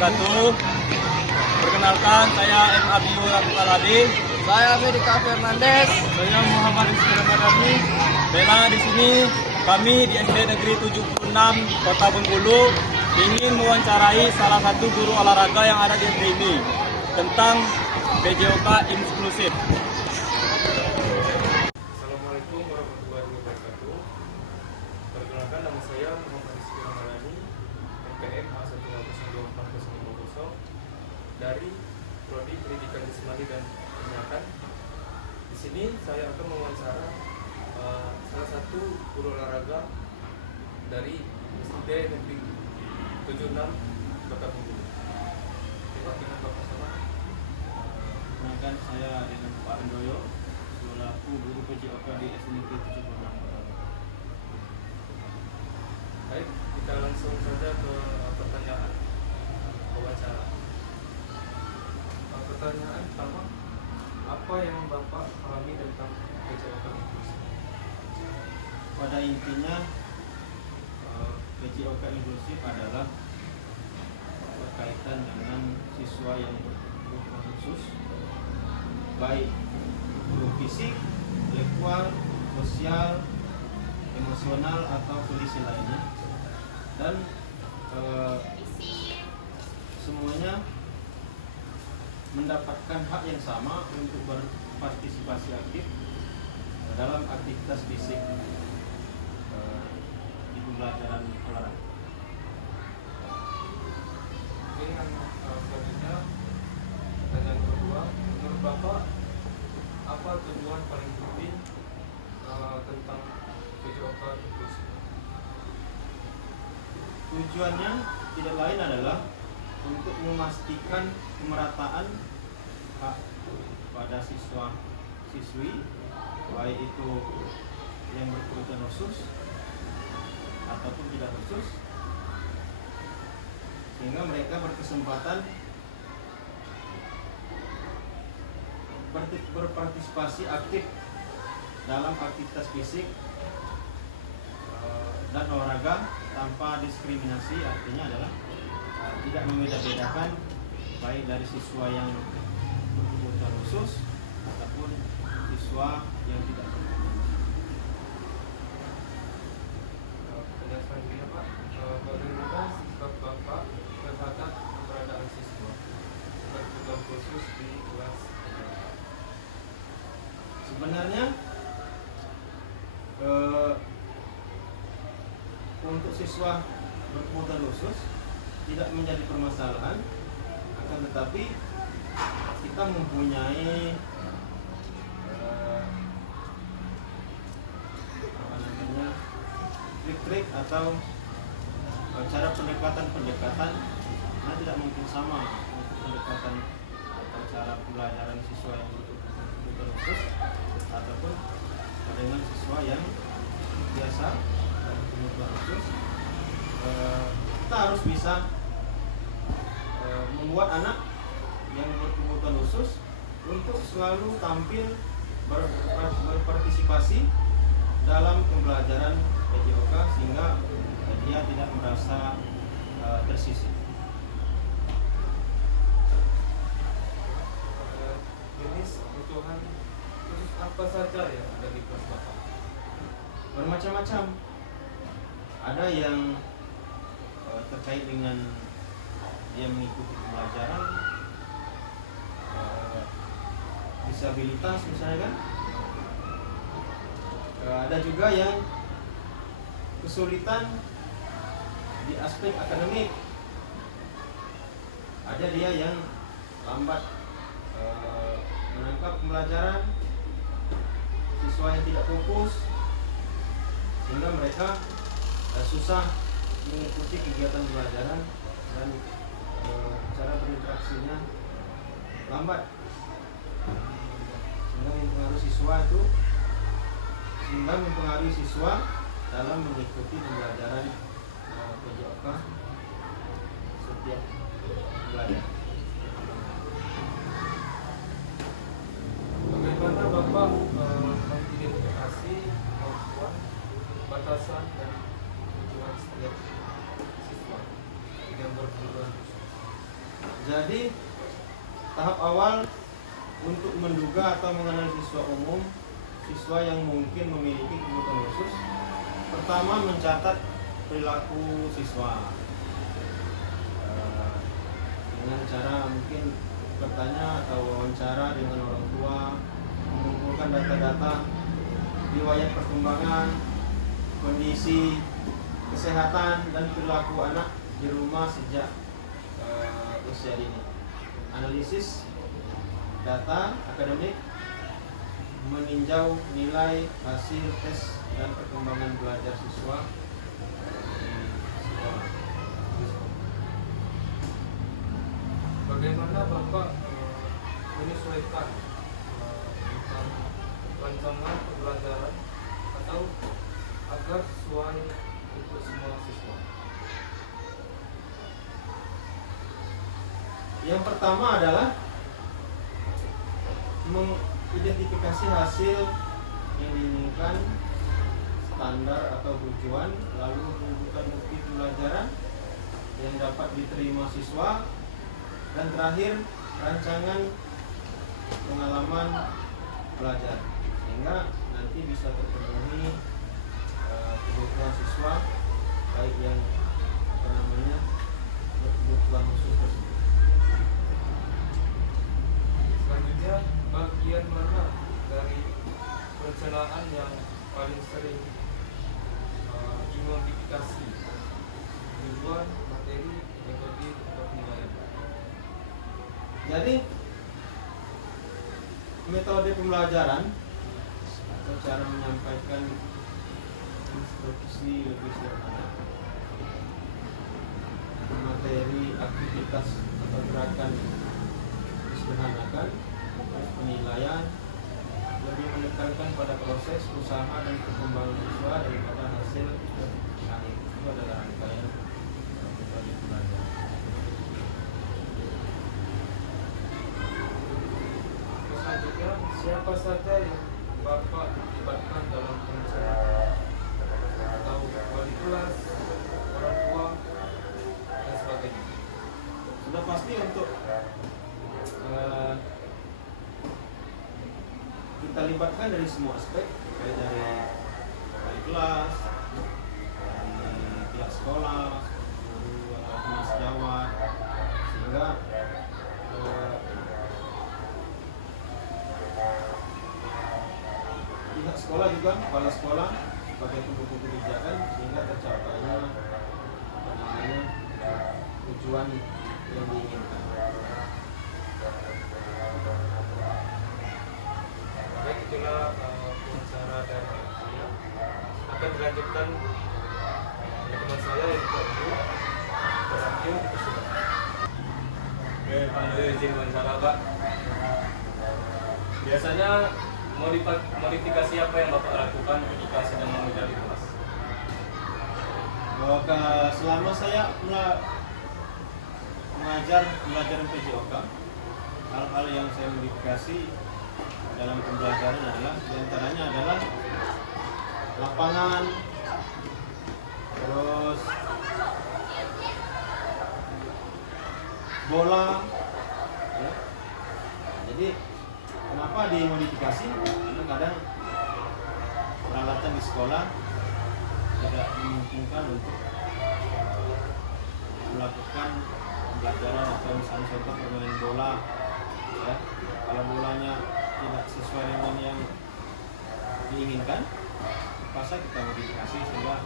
wabarakatuh. Perkenalkan, saya M. Abiyur Abduladi. Saya Amerika Fernandes. Saya Muhammad Rizky Ramadhani. Bella di sini kami di SD Negeri 76 Kota Bengkulu ingin mewawancarai salah satu guru olahraga yang ada di SD ini tentang PJOK inklusif. Assalamualaikum warahmatullahi wabarakatuh. Perkenalkan, nama saya Muhammad Rizky Ramadhani, MPM A1502450 dari Prodi Pendidikan Jasmani dan Kesehatan. Di sini saya akan mewawancara salah satu guru olahraga dari SD Negeri 76 Kota Bengkulu. Coba dengan Bapak sama. Perkenalkan, saya dengan Pak Andoyo selaku guru PJOK di SD Negeri 76 Kota Bengkulu. Baik, kita langsung saja ke pertanyaan wawancara. Pertanyaan pertama, apa yang Bapak pahami tentang PJOK inklusif? Pada intinya PJOK inklusif adalah berkaitan dengan siswa yang berkebutuhan khusus, baik fisik, intelektual, sosial, emosional atau kondisi lainnya, dan semuanya mendapatkan hak yang sama untuk berpartisipasi aktif dalam aktivitas fisik di pembelajaran olahraga. Oke, yang selanjutnya, pertanyaan kedua, menurut Bapak apa tujuan paling penting tentang PJOK inklusif? Tujuannya tidak lain adalah untuk memastikan kemerataan hak pada siswa-siswi, baik itu yang berkebutuhan khusus ataupun tidak khusus, sehingga mereka berkesempatan berpartisipasi aktif dalam aktivitas fisik dan olahraga tanpa diskriminasi. Artinya adalah tidak membeda-bedakan baik dari siswa yang berkebutuhan khusus ataupun siswa yang tidak berkebutuhan. Pertanyaan selanjutnya, Pak, bagaimana sikap Bapak terhadap keberadaan siswa berkebutuhan khusus di kelas? Sebenarnya untuk siswa berkebutuhan khusus tidak menjadi permasalahan, akan tetapi kita mempunyai trik-trik atau cara pendekatan nah tidak mungkin sama untuk pendekatan atau cara pembelajaran siswa yang berkebutuhan khusus ataupun dengan siswa yang biasa berkebutuhan khusus. Kita harus bisa membuat anak yang berkebutuhan khusus untuk selalu tampil berpartisipasi dalam pembelajaran PJOK sehingga dia tidak merasa tersisih. Jenis kebutuhan khusus apa saja yang ada di kelas Bapak? Bermacam-macam. Ada yang terkait dengan dia mengikuti pembelajaran disabilitas misalnya kan. Ada juga yang kesulitan di aspek akademik. Ada dia yang lambat menangkap pembelajaran, siswa yang tidak fokus sehingga mereka susah mengikuti kegiatan pembelajaran dan cara berinteraksinya lambat sehingga mempengaruhi siswa dalam mengikuti pembelajaran PJOK setiap belajar. Bagaimana Bapak mengidentifikasi kemampuan, batasan, dan tujuan setiap siswa yang berkebutuhan khusus? Jadi tahap awal untuk menduga atau mengenal siswa umum, siswa yang mungkin memiliki kebutuhan khusus. Pertama, mencatat perilaku siswa dengan cara mungkin bertanya atau wawancara dengan orang tua, mengumpulkan data-data riwayat perkembangan, kondisi kesehatan dan perilaku anak di rumah sejak usia dini. Analisis data akademik, meninjau nilai hasil tes dan perkembangan belajar siswa di sekolah. Bagaimana Bapak menyesuaikan tentang rancangan pembelajaran atau agar sesuai untuk semua siswa? Yang pertama adalah mengidentifikasi hasil yang diinginkan, standar atau tujuan, lalu menunjukkan bukti pembelajaran yang dapat diterima siswa, dan terakhir rancangan pengalaman belajar sehingga nanti bisa terpenuhi kebutuhan siswa baik yang berkebutuhan khusus tersebut. Selanjutnya, bagian mana dari perencanaan yang paling sering dimodifikasi? Tujuan, materi, metode, atau penilaian? Jadi metode pembelajaran atau cara menyampaikan instruksi lebih sederhana, materi, aktivitas atau gerakan disederhanakan, penilaian lebih menekankan pada proses usaha dan perkembangan siswa daripada hasil akhir. Itu adalah rangkaian metode pembelajaran. Selanjutnya, siapa saja yang Bapak libatkan dalam perencanaan? Atau wali kelas, orang tua, dan sebagainya? Sudah pasti untuk kita libatkan dari semua aspek, baik dari wali kelas, dari pihak sekolah, guru atau sejawat, sehingga pihak sekolah juga, kepala sekolah sebagai pembentuk kebijakan sehingga tercapainya tujuan yang diinginkan. Baik, itulah wawancara dari saya. Akan dilanjutkan oleh teman saya yang juga radio di Kusuban. Oke, panggil izin wawancara Pak. Biasanya modifikasi apa yang Bapak lakukan ketika sedang mengajar di kelas? Selama saya mengajar pelajaran PJOK, hal-hal yang saya modifikasi dalam pembelajaran adalah diantaranya adalah lapangan, terus bola, ya. Jadi kenapa dimodifikasi? Karena kadang peralatan di sekolah tidak memungkinkan untuk melakukan pembelajaran atau misalnya contoh bermain bola, ya. Kalau bolanya tidak sesuai dengan yang diinginkan, maka kita modifikasi sehingga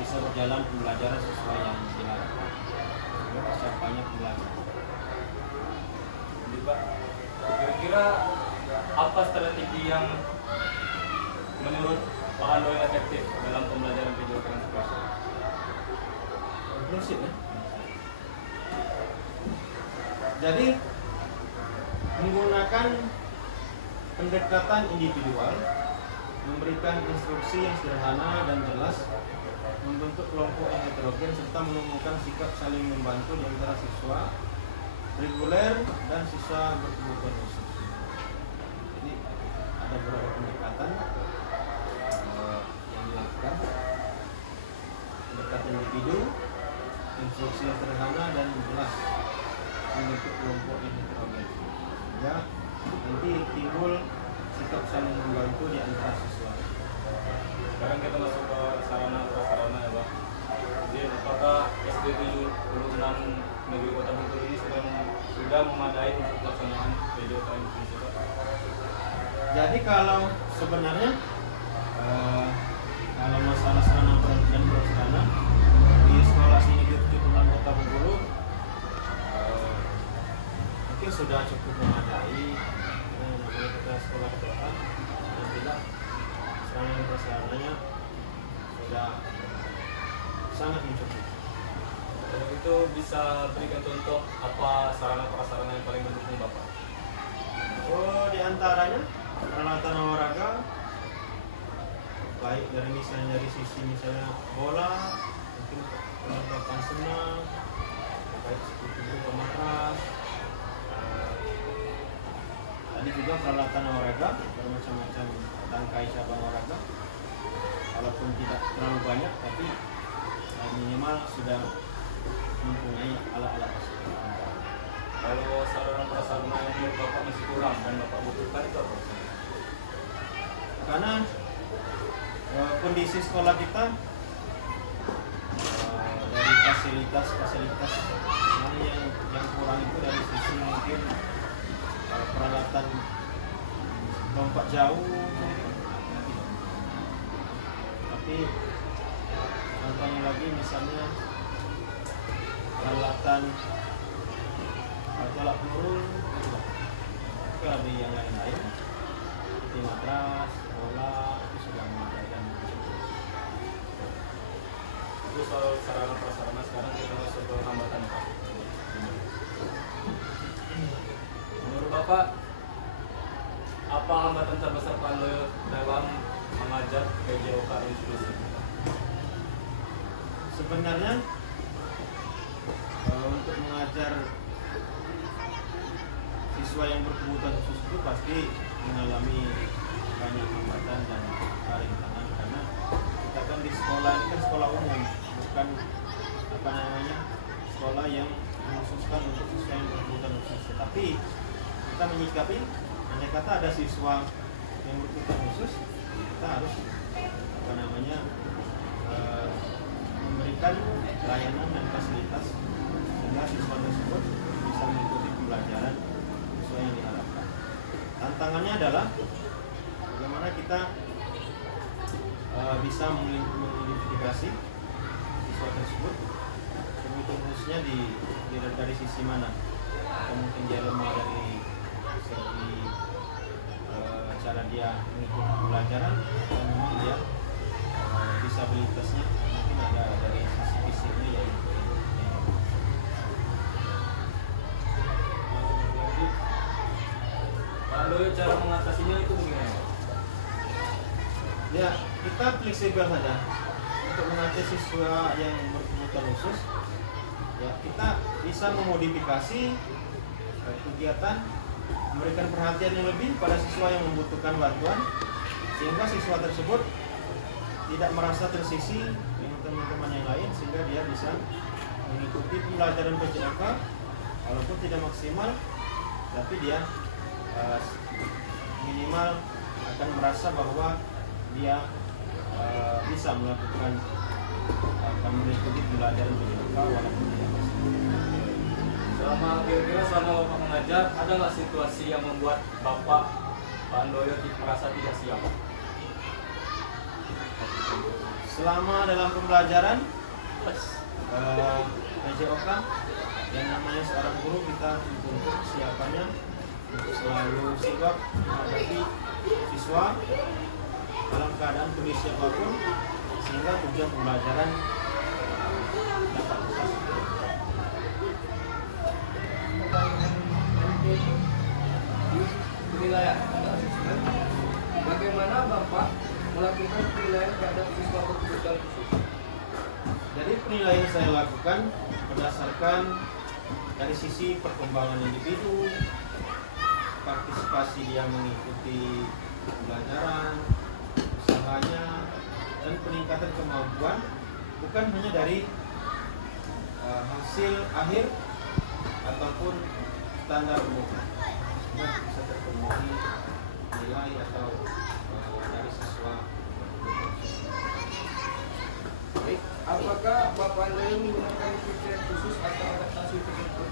bisa berjalan pembelajaran sesuai yang diharapkan, sehingga tercapainya pembelajaran. Jadi Pak, kira-kira apa strategi yang menurut Pak Aloy efektif dalam pembelajaran video transkripsi? Prinsip, ya. Jadi menggunakan pendekatan individual, memberikan instruksi yang sederhana dan jelas, membentuk kelompok yang heterogen serta menemukan sikap saling membantu di antara siswa reguler dan siswa berkebutuhan khusus. Jadi ada beberapa pendekatan yang dilakukan, pendekatan individu, instruksi yang sederhana dan jelas, membentuk kelompok yang heterogen. Ya, nanti timbul sikap saling membantu di antara siswa. Sekarang kita masuk ke sarana prasarana ya Pak. Jadi apakah SD 76 Negeri Kota Bengkulu ini sudah memadai untuk pelaksanaan PJOK inklusi Pak? Jadi kalau sebenarnya kalau masalah sarana dan prasarana di sekolah sini di Tujuan Kota Bengkulu mungkin sudah cukup memadai. Namanya kita sekolah kedokteran dan tidak sarana dan prasarananya sudah sangat mencukupi. Kalau itu bisa berikan contoh apa sarana prasarana yang paling mendukung Bapak? Oh, di antaranya peralatan olahraga baik dari sisi misalnya bola, mungkin perlengkapan senam, baik seperti itu matras. Tadi juga peralatan olahraga bermacam-macam tangkai cabang olahraga. Walaupun tidak terlalu banyak, tapi minimal sudah mempunyai alat-alat tersebut. Kalau sarana prasarana yang menurut Bapak masih kurang dan Bapak butuhkan itu apa? Karena kondisi sekolah kita dari fasilitas yang kurang itu dari sisi mungkin peralatan lompat jauh, tapi contohnya lagi misalnya peralatan tolak peluru, itu ada yang lain-lain seperti matras, bola itu sudah memadai. Itu soal sarana prasarana. Sekarang kita masuk ke hambatan Pak. Menurut Bapak, apa hambatan terbesar Pak Handoyo dalam mengajar PJOK inklusif? Sebenarnya untuk mengajar siswa yang berkebutuhan khusus itu pasti mengalami banyak hambatan dan rintangan, karena kita kan di sekolah ini kan sekolah umum, bukan sekolah yang mengkhususkan untuk siswa yang berkebutuhan khusus. Tetapi kita menyikapi hanya kata ada siswa yang berkebutuhan khusus, kita harus memberikan layanan dan fasilitas sehingga siswa tersebut bisa mengikuti pembelajaran sesuai yang diharapkan. Tantangannya adalah bagaimana kita bisa mengidentifikasi siswa tersebut kebutuhan khususnya dari sisi mana, atau mungkin dia lemah dari segi cara dia mengikuti pembelajaran, atau memang dia disabilitasnya mungkin ada dari sisi fisiknya yang Pak Handoyo, cara mengatasinya itu bagaimana? Ya, kita fleksibel saja untuk mengatasi siswa yang berkebutuhan khusus. Ya, kita bisa memodifikasi kegiatan, memberikan perhatian yang lebih pada siswa yang membutuhkan bantuan, sehingga siswa tersebut tidak merasa tersisih dengan teman-teman yang lain, sehingga dia bisa mengikuti pembelajaran PJOK walaupun tidak maksimal, tapi dia minimal akan merasa bahwa dia bisa melakukan mengikuti pembelajaran PJOK walaupun tidak maksimal. Kira-kira selama Bapak mengajar, ada nggak situasi yang membuat Bapak Pak Handoyo merasa tidak siap? Selama dalam pembelajaran PJOK yang namanya seorang guru, kita dituntut kesiapannya untuk selalu sigap menghadapi siswa dalam keadaan kondisi apapun, sehingga tujuan pembelajaran dapat tercapai. Penilaian asesmen, bagaimana Bapak melakukan penilaian terhadap siswa berkebutuhan khusus? Jadi penilaian yang saya lakukan berdasarkan dari sisi perkembangan individu, partisipasi dia mengikuti pembelajaran, usahanya, dan peningkatan kemampuan, bukan hanya dari hasil akhir ataupun standar umum sehingga bisa terpenuhi nilai atau dari siswa. Baik, apakah Bapak Andrea menggunakan kriteria khusus atau adaptasi tertentu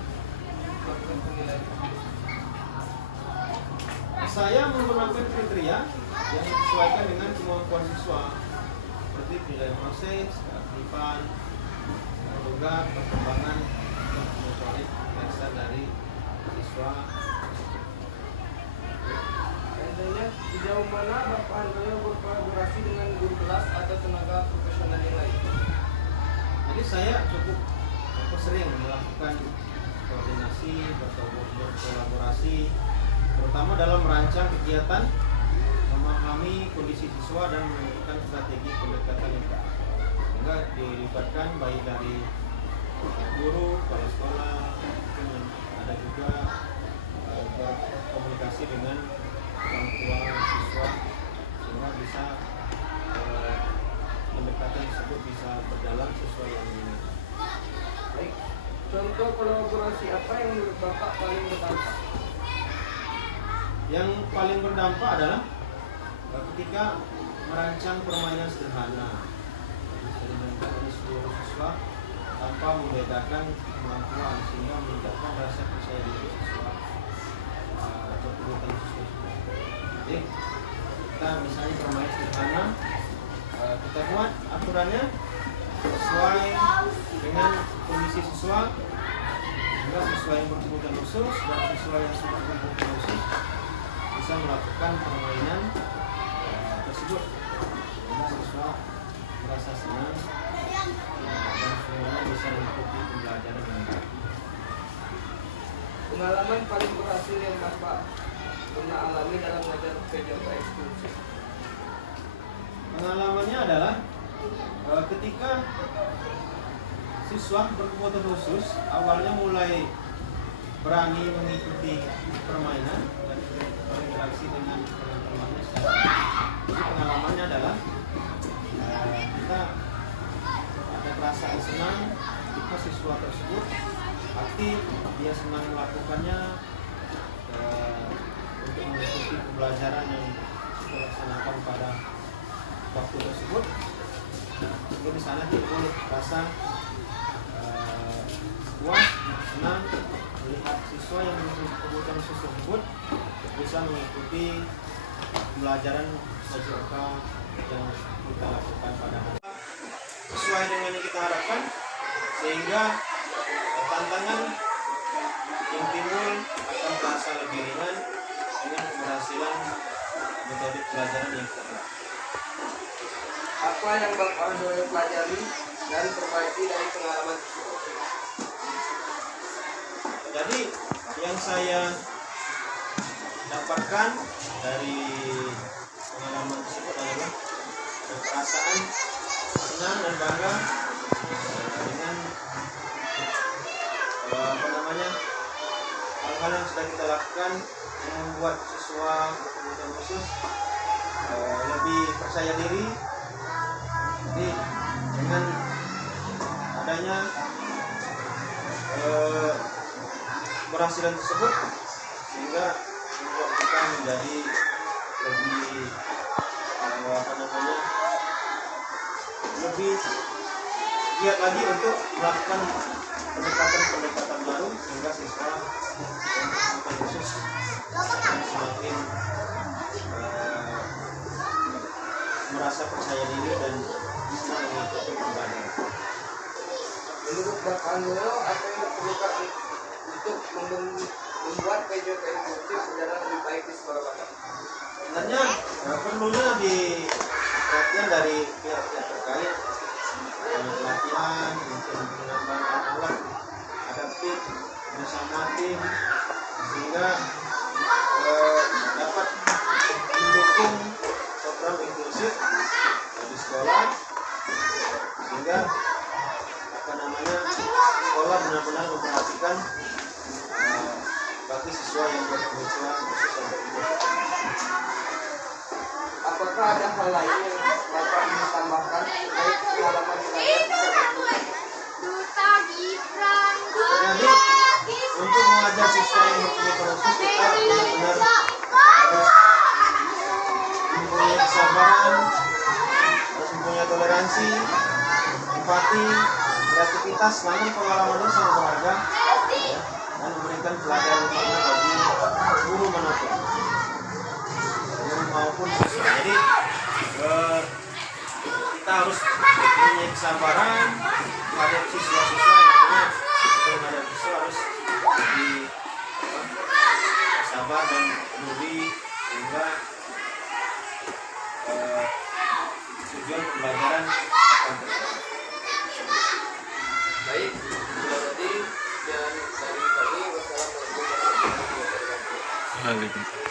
melakukan penilaian? Saya menggunakan kriteria yang disesuaikan dengan kemampuan siswa seperti nilai proses, keaktifan, juga perkembangan motorik dasar dari siswa. Seandainya sejauh mana Bapak Andrea berkolaborasi dengan guru kelas atau tenaga profesional yang lain? Jadi saya cukup sering melakukan koordinasi, berkolaborasi, terutama dalam merancang kegiatan, memahami kondisi siswa dan menentukan strategi pendekatan yang tepat. Sehingga dilibatkan baik dari guru, kepala sekolah, mungkin ada juga berkomunikasi dengan orang tua siswa sehingga bisa pendekatan tersebut bisa berjalan sesuai yang diinginkan. Baik, contoh kolaborasi apa yang menurut Bapak paling berdampak? Yang paling berdampak adalah ketika merancang permainan sederhana dengan seluruh siswa tanpa membedakan kemampuan sehingga meningkatkan rasa percaya diri siswa atau kebutuhan siswa. Jadi kita misalnya bermain sederhana, kita buat aturannya sesuai dengan kondisi siswa, sehingga siswa yang berkebutuhan khusus dan siswa yang tidak berkebutuhan khusus bisa melakukan permainan tersebut sehingga siswa merasa senang dan semuanya bisa mengikuti pembelajaran dengan baik. Pengalaman paling berhasil yang Bapak pernah alami dalam mengajar PJK eksklusif? Pengalamannya adalah ketika siswa berkebutuhan khusus awalnya mulai berani mengikuti permainan dan berinteraksi dengan teman-temannya. Jadi pengalamannya adalah kita ada perasaan senang ketika siswa tersebut aktif, dia senang melakukannya untuk mengikuti pembelajaran yang kita laksanakan pada waktu tersebut. Sehingga di sana timbul rasa puas, senang melihat siswa yang memiliki kebutuhan khusus tersebut bisa mengikuti pembelajaran PJK yang kita lakukan pada hari sesuai dengan yang kita harapkan, sehingga tantangan yang timbul akan terasa lebih ringan dengan keberhasilan metode pelajaran yang kita lakukan. Apa yang Bapak Andrea pelajari dan perbaiki dari pengalaman tersebut? Jadi yang saya dapatkan dari pengalaman tersebut adalah perasaan senang dan bangga dengan hal-hal yang sudah kita lakukan yang membuat siswa berkebutuhan khusus lebih percaya diri. Jadi dengan adanya keberhasilan tersebut sehingga membuat kita menjadi lebih lebih giat lagi untuk melakukan pendekatan baru sehingga siswa yang berkebutuhan khusus semakin merasa percaya diri dan bisa mengikuti pembelajaran. Menurut Bapak Andrea, apa yang diperlukan untuk membuat PJK eksklusif berjalan lebih baik di sekolah Bapak? Sebenarnya perlunya perhatian dari pihak-pihak terkait, pelatihan, penambahan alat, adaptif bersama tim, sehingga dapat mendukung program inklusif di sekolah, sehingga sekolah benar-benar memperhatikan bagi siswa yang berkebutuhan khusus sampai itu. Apakah ada hal lain yang Bapak ingin tambahkan terkait pengalaman belajar? Jadi toleransi, empati, kreativitas, namun pengalaman ini sangat berharga ya, dan memberikan pelajaran makna bagi guru manapun, guru maupun siswa. Jadi kita harus punya kesabaran pada siswa-siswa, namanya terhadap siswa harus lebih sabar dan peduli sehingga tujuan pembelajaran akan tercapai. Baik, berarti dan dari kami wassalamualaikum warahmatullahi wabarakatuh. Waalaikumsalam.